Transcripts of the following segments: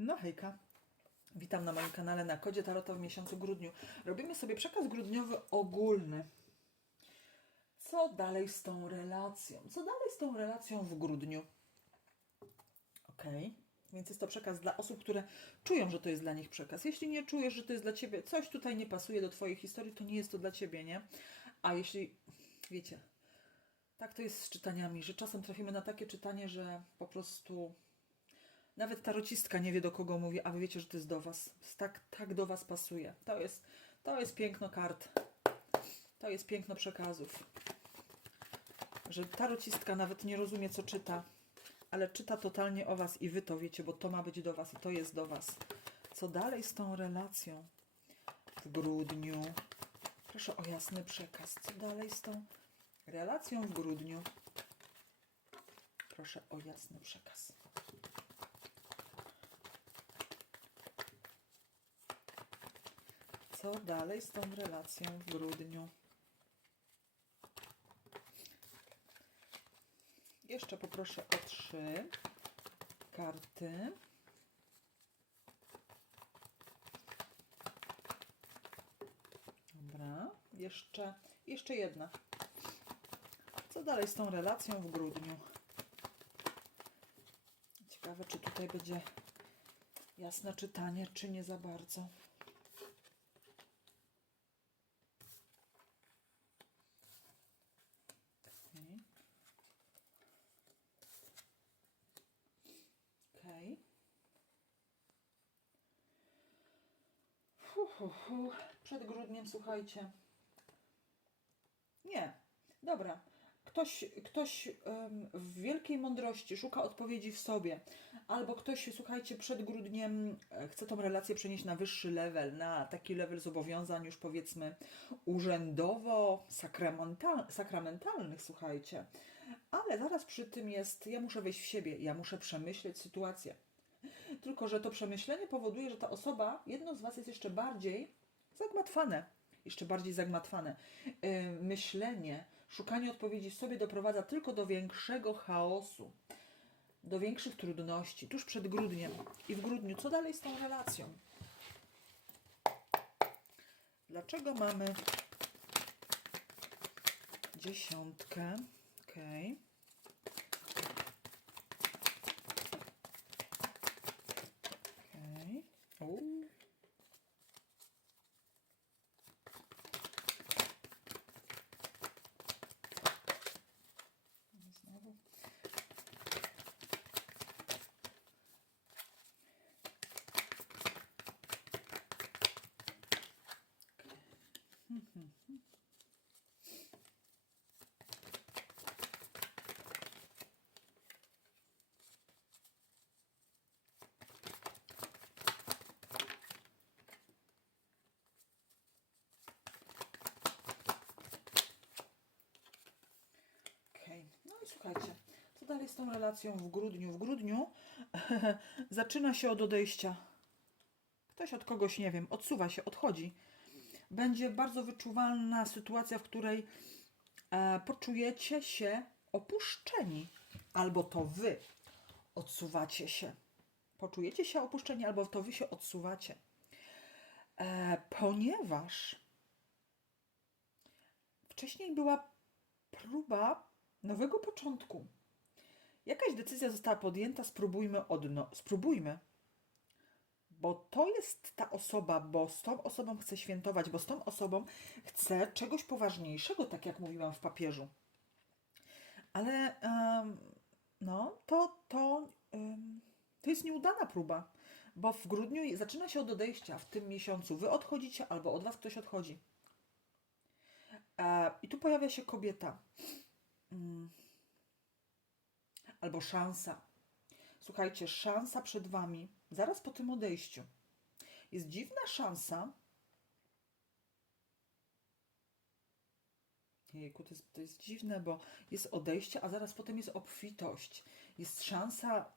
No hejka. Witam na moim kanale na Kodzie Tarota w miesiącu grudniu. Robimy sobie przekaz grudniowy ogólny. Co dalej z tą relacją? Co dalej z tą relacją w grudniu? Ok, więc jest to przekaz dla osób, które czują, że to jest dla nich przekaz. Jeśli nie czujesz, że to jest dla ciebie, coś tutaj nie pasuje do twojej historii, to nie jest to dla ciebie, nie? A jeśli, wiecie, tak to jest z czytaniami, że czasem trafimy na takie czytanie, że po prostu nawet tarocistka nie wie do kogo mówi, a wy wiecie, że to jest do was. Tak, tak do was pasuje. To jest, to jest piękno kart. To jest piękno przekazów. Że tarocistka nawet nie rozumie, co czyta, ale czyta totalnie o was i wy to wiecie, bo to ma być do was i to jest do was. Co dalej z tą relacją w grudniu? Proszę o jasny przekaz. Co dalej z tą relacją w grudniu? Proszę o jasny przekaz. Co dalej z tą relacją w grudniu? Jeszcze poproszę o trzy karty. Dobra, jeszcze, jeszcze jedna. Co dalej z tą relacją w grudniu? Ciekawe, czy tutaj będzie jasne czytanie, czy nie za bardzo. Okej. Okej. Przed grudniem, słuchajcie. Nie. Dobra. Ktoś, ktoś w wielkiej mądrości szuka odpowiedzi w sobie, albo ktoś, słuchajcie, przed grudniem e, chce tą relację przenieść na wyższy level, na taki level zobowiązań już powiedzmy urzędowo-sakramentalnych, słuchajcie. Ale zaraz przy tym jest, ja muszę wejść w siebie, ja muszę przemyśleć sytuację. Tylko, że to przemyślenie powoduje, że ta osoba, jedno z Was jest jeszcze bardziej zagmatwane. Jeszcze bardziej zagmatwane. Yy, myślenie, szukanie odpowiedzi w sobie doprowadza tylko do większego chaosu, do większych trudności. Tuż przed grudniem i w grudniu, co dalej z tą relacją? Dlaczego mamy dziesiątkę? Okej. Okej. Uuu. Znowu. Okej, no i słuchajcie, co dalej z tą relacją w grudniu? W grudniu zaczyna się od odejścia. Ktoś od kogoś, nie wiem, odsuwa się, odchodzi. Będzie bardzo wyczuwalna sytuacja, w której e, poczujecie się opuszczeni, albo to wy odsuwacie się. Poczujecie się opuszczeni, albo to wy się odsuwacie. E, ponieważ wcześniej była próba nowego początku. Jakaś decyzja została podjęta, spróbujmy odno, spróbujmy. Bo to jest ta osoba, bo z tą osobą chcę świętować, bo z tą osobą chcę czegoś poważniejszego, tak jak mówiłam w papieżu. Ale em, no, to, to, em, to jest nieudana próba, bo w grudniu zaczyna się od odejścia w tym miesiącu. Wy odchodzicie albo od was ktoś odchodzi. E, I tu pojawia się kobieta. Mm. Albo szansa. Słuchajcie, szansa przed wami, zaraz po tym odejściu. Jest dziwna szansa. Jejku, to jest, to jest dziwne, bo jest odejście, a zaraz potem jest obfitość. Jest szansa.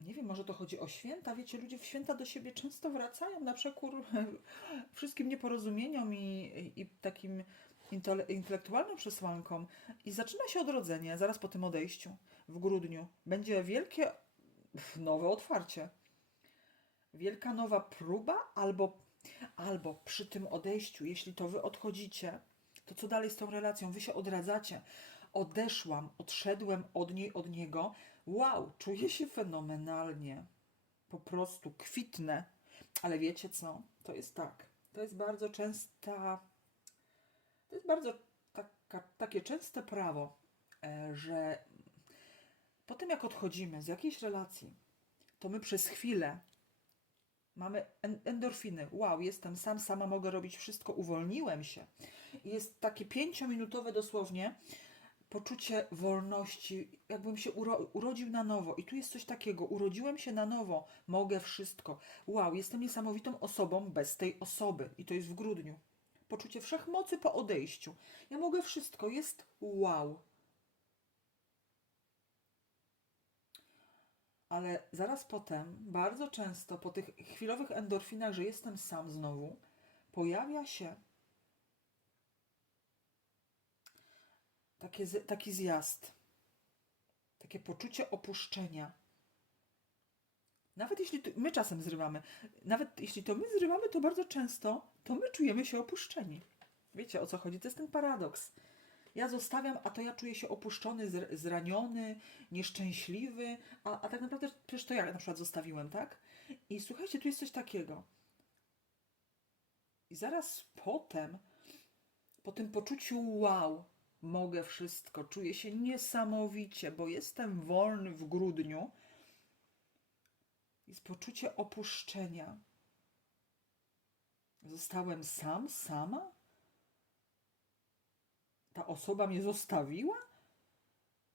Nie wiem, może to chodzi o święta. Wiecie, ludzie w święta do siebie często wracają na przekór wszystkim nieporozumieniom i, i takim intele- intelektualnym przesłankom. I zaczyna się odrodzenie zaraz po tym odejściu w grudniu. Będzie wielkie nowe otwarcie. Wielka nowa próba, albo, albo przy tym odejściu, jeśli to wy odchodzicie, to co dalej z tą relacją? Wy się odradzacie. Odeszłam, odszedłem od niej, od niego. Wow, czuję się fenomenalnie. Po prostu kwitnę. Ale wiecie co? To jest tak. To jest bardzo częsta. To jest bardzo taka, takie częste prawo, e, że po tym jak odchodzimy z jakiejś relacji, to my przez chwilę mamy en- endorfiny. Wow, jestem sam, sama mogę robić wszystko, uwolniłem się. Jest takie pięciominutowe dosłownie poczucie wolności, jakbym się uro- urodził na nowo. I tu jest coś takiego, urodziłem się na nowo, mogę wszystko. Wow, jestem niesamowitą osobą bez tej osoby. I to jest w grudniu. Poczucie wszechmocy po odejściu. Ja mogę wszystko, jest wow. Ale zaraz potem, bardzo często po tych chwilowych endorfinach, że jestem sam znowu, pojawia się takie, taki zjazd, takie poczucie opuszczenia. Nawet jeśli to, my czasem zrywamy, nawet jeśli to my zrywamy, to bardzo często to my czujemy się opuszczeni. Wiecie o co chodzi? To jest ten paradoks. Ja zostawiam, a to ja czuję się opuszczony, zr- zraniony, nieszczęśliwy, a, a tak naprawdę przecież to ja na przykład zostawiłem, tak? I słuchajcie, tu jest coś takiego. I zaraz potem, po tym poczuciu wow, mogę wszystko, czuję się niesamowicie, bo jestem wolny w grudniu, jest poczucie opuszczenia. Zostałem sam, sama? Ta osoba mnie zostawiła?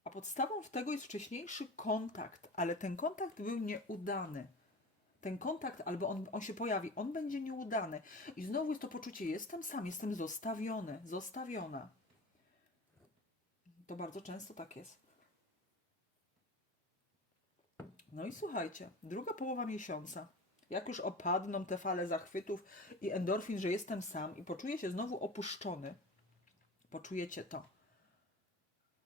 A podstawą tego jest wcześniejszy kontakt, ale ten kontakt był nieudany. Ten kontakt, albo on, on się pojawi, on będzie nieudany. I znowu jest to poczucie, jestem sam, jestem zostawiony, zostawiona. To bardzo często tak jest. No i słuchajcie, druga połowa miesiąca. Jak już opadną te fale zachwytów i endorfin, że jestem sam i poczuję się znowu opuszczony, poczujecie to,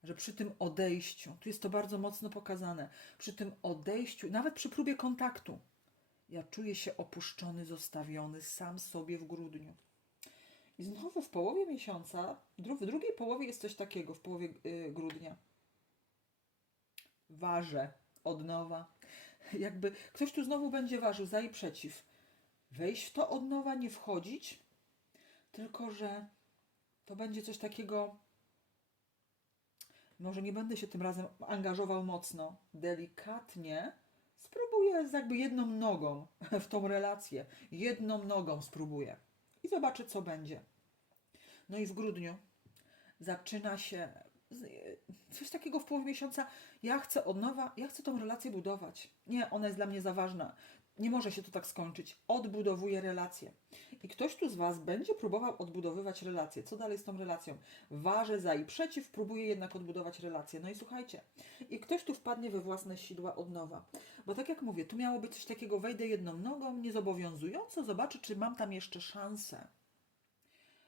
że przy tym odejściu, tu jest to bardzo mocno pokazane, przy tym odejściu, nawet przy próbie kontaktu, ja czuję się opuszczony, zostawiony sam sobie w grudniu. I znowu w połowie miesiąca, w drugiej połowie jest coś takiego, w połowie y, grudnia. Ważę od nowa. Jakby ktoś tu znowu będzie ważył za i przeciw. Wejść w to od nowa, nie wchodzić, tylko że to będzie coś takiego. Może nie będę się tym razem angażował mocno. Delikatnie spróbuję z jakby jedną nogą w tą relację. Jedną nogą spróbuję. I zobaczę, co będzie. No i w grudniu zaczyna się coś takiego w połowie miesiąca. Ja chcę od nowa, ja chcę tą relację budować. Nie, ona jest dla mnie za ważna. Nie może się to tak skończyć. Odbudowuję relację. I ktoś tu z Was będzie próbował odbudowywać relację. Co dalej z tą relacją? Ważę za i przeciw, próbuję jednak odbudować relację. No i słuchajcie, i ktoś tu wpadnie we własne sidła od nowa. Bo tak jak mówię, tu miało być coś takiego, wejdę jedną nogą, niezobowiązująco, zobaczę, czy mam tam jeszcze szansę.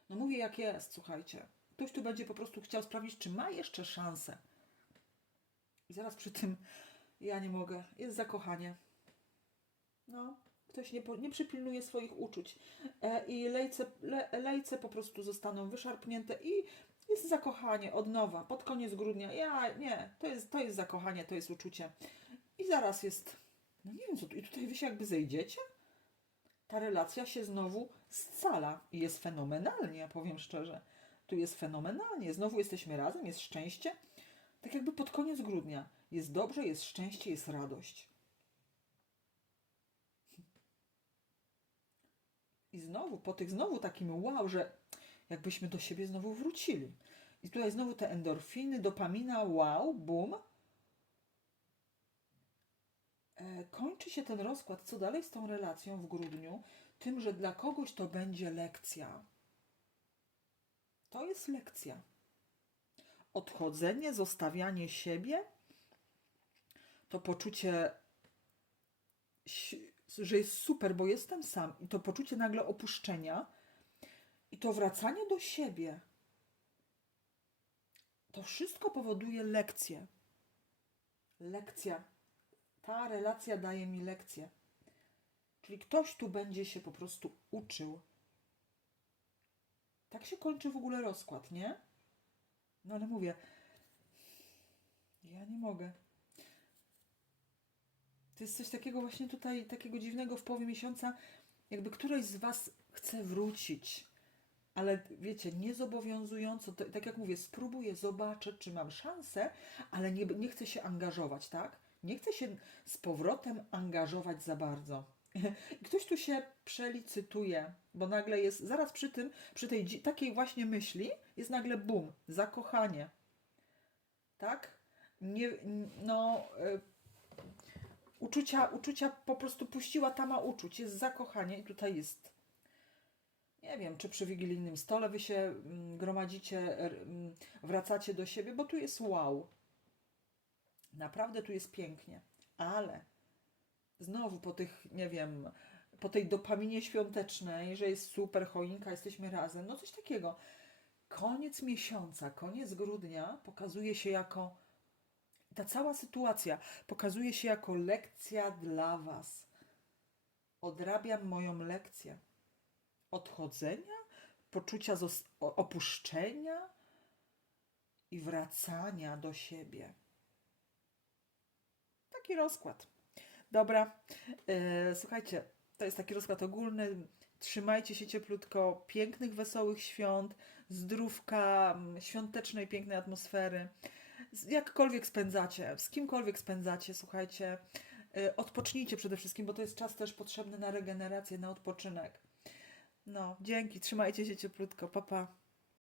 No mówię jak jest, słuchajcie. Ktoś tu będzie po prostu chciał sprawdzić, czy ma jeszcze szansę. I zaraz przy tym ja nie mogę. Jest zakochanie. No, ktoś nie, nie przypilnuje swoich uczuć. E, I lejce, le, lejce po prostu zostaną wyszarpnięte i jest zakochanie od nowa, pod koniec grudnia. Ja, nie, to jest, to jest zakochanie, to jest uczucie. I zaraz jest, no nie wiem co, i tutaj wy się jakby zejdziecie? Ta relacja się znowu scala i jest fenomenalnie, powiem szczerze. Tu jest fenomenalnie, znowu jesteśmy razem, jest szczęście. Tak jakby pod koniec grudnia. Jest dobrze, jest szczęście, jest radość. I znowu, po tych znowu takim wow, że jakbyśmy do siebie znowu wrócili. I tutaj znowu te endorfiny, dopamina, wow, boom. E, kończy się ten rozkład, co dalej z tą relacją w grudniu, tym, że dla kogoś to będzie lekcja. To jest lekcja. Odchodzenie, zostawianie siebie, to poczucie, że jest super, bo jestem sam, i to poczucie nagle opuszczenia, i to wracanie do siebie. To wszystko powoduje lekcję. Lekcja. Ta relacja daje mi lekcję. Czyli ktoś tu będzie się po prostu uczył. Tak się kończy w ogóle rozkład, nie? No ale mówię, ja nie mogę. To jest coś takiego właśnie tutaj, takiego dziwnego w połowie miesiąca, jakby któreś z Was chce wrócić. Ale wiecie, nie zobowiązująco, to, tak jak mówię, spróbuję, zobaczę, czy mam szansę, ale nie, nie chcę się angażować, tak? Nie chcę się z powrotem angażować za bardzo. Ktoś tu się przelicytuje, bo nagle jest, zaraz przy tym, przy tej takiej właśnie myśli, jest nagle bum, zakochanie. Tak? Nie, no, y, uczucia, uczucia po prostu puściła tama uczuć, jest zakochanie i tutaj jest. Nie wiem, czy przy wigilijnym stole wy się mm, gromadzicie, mm, wracacie do siebie, bo tu jest wow. Naprawdę tu jest pięknie, ale znowu po tych, nie wiem, po tej dopaminie świątecznej, że jest super choinka, jesteśmy razem, no coś takiego. Koniec miesiąca, koniec grudnia pokazuje się jako ta cała sytuacja pokazuje się jako lekcja dla Was. Odrabiam moją lekcję odchodzenia, poczucia opuszczenia i wracania do siebie. Taki rozkład. Dobra, e, słuchajcie, to jest taki rozkład ogólny. Trzymajcie się cieplutko, pięknych, wesołych świąt, zdrówka, m, świątecznej, pięknej atmosfery. Jakkolwiek spędzacie, z kimkolwiek spędzacie, słuchajcie, e, odpocznijcie przede wszystkim, bo to jest czas też potrzebny na regenerację, na odpoczynek. No, dzięki, trzymajcie się cieplutko, papa. Pa.